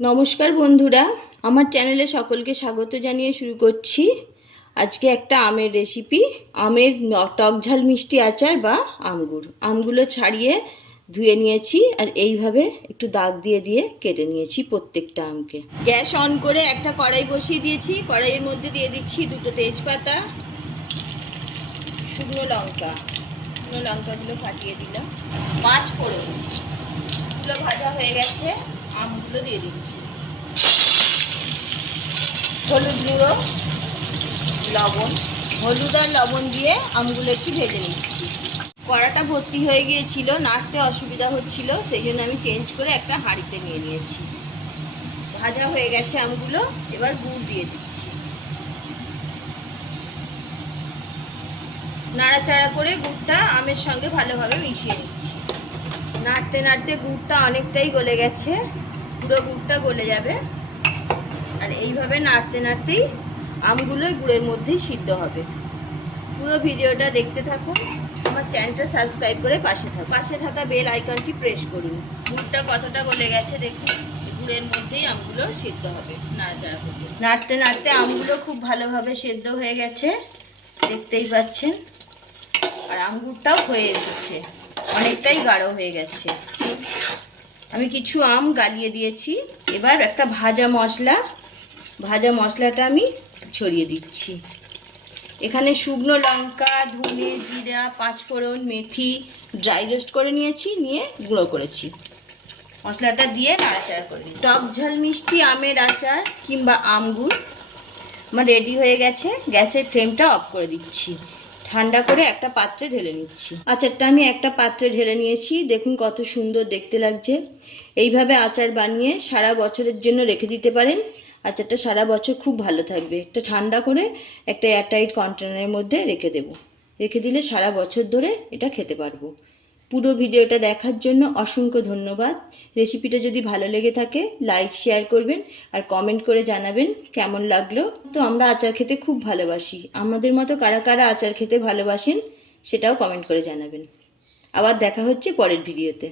নমস্কার বন্ধুরা, আমার চ্যানেলে সকলকে স্বাগত জানিয়ে শুরু করছি। আজকে একটা আমের রেসিপি, আমের টক ঝাল মিষ্টি আচার বা আমগুলো ছাড়িয়ে ধুয়ে নিয়েছি আর এইভাবে একটু দাগ দিয়ে দিয়ে কেটে নিয়েছি প্রত্যেকটা আমকে। গ্যাস অন করে একটা কড়াই বসিয়ে দিয়েছি। কড়াইয়ের মধ্যে দিয়ে দিচ্ছি দুটো তেজপাতা, শুকনো লঙ্কাগুলো ফাটিয়ে দিলাম, 5 ফোড়ন। এগুলো ভাজা হয়ে গেছে, আমগুলো দিয়ে দিচ্ছি, হলুদ গুঁড়ো, লবণ, হলুদ আর লবণ দিয়ে আমগুলো একটু ভেজে নিচ্ছি। কড়াটা ভর্তি হয়ে গিয়েছিল, নাড়তে অসুবিধা হচ্ছিল, সেই জন্য আমি চেঞ্জ করে একটা হাঁড়িতে নিয়ে নিয়েছি। ভাজা হয়ে গেছে আমগুলো, এবার গুড় দিয়ে দিচ্ছি। নাড়াচাড়া করে গুড়টা আমের সঙ্গে ভালোভাবে মিশিয়ে নিচ্ছি। নাড়তে নাড়তে গুড়টা অনেকটাই গলে গেছে, পুরো গুড়টা গলে যাবে। আর এইভাবে নাড়তে নাড়তেই আমগুলো গুড়ের মধ্যেই সিদ্ধ হবে। পুরো ভিডিওটা দেখতে থাকুন, আমার চ্যানেলটা সাবস্ক্রাইব করে পাশে থাকা বেল আইকনটি প্রেস করুন। গুড়টা কতটা গলে গেছে দেখুন, গুড়ের মধ্যেই আমগুলো সিদ্ধ হবে নাড়াচাড়া করতে। নাড়তে নাড়তে আমগুলো খুব ভালোভাবে সিদ্ধ হয়ে গেছে, দেখতেই পাচ্ছেন। আর আমগুড়টাও হয়ে এসেছে, অনেকটাই গাঢ় হয়ে গেছে। আমি কিছু আম গালিয়ে দিয়েছি। এবার একটা ভাজা মশলাটা আমি ছড়িয়ে দিচ্ছি। এখানে শুকনো লঙ্কা, ধনে, জিরা, 5 ফোড়ন, মেথি ড্রাই রোস্ট করে নিয়েছি, নিয়ে গুঁড়ো করেছি। মশলাটা দিয়ে নাড়াচাড়া করে নিই। টক ঝাল মিষ্টি আমের আচার কিংবা আমগুড় আমার রেডি হয়ে গেছে। গ্যাসের ফ্লেমটা অফ করে দিচ্ছি, ঠান্ডা করে একটা পাত্রে ঢেলে নিচ্ছি। আচারটা আমি একটা পাত্রে ঢেলে নিয়েছি, দেখুন কত সুন্দর দেখতে লাগছে। এইভাবে আচার বানিয়ে সারা বছরের জন্য রেখে দিতে পারেন। আচারটা সারা বছর খুব ভালো থাকবে। একটা ঠান্ডা করে একটা এয়ারটাইট কন্টেনারের মধ্যে রেখে দিলে সারা বছর ধরে এটা খেতে পারবো। পুরো ভিডিওটা দেখার জন্য অসংখ্য ধন্যবাদ। রেসিপিটা যদি ভালো লেগে থাকে লাইক শেয়ার করবেন আর কমেন্ট করে জানাবেন কেমন লাগলো। তো আমরা আচার খেতে খুব ভালোবাসি, আমাদের মতো কারা কারা আচার খেতে ভালোবাসেন সেটাও কমেন্ট করে জানাবেন। আবার দেখা হচ্ছে পরের ভিডিওতে।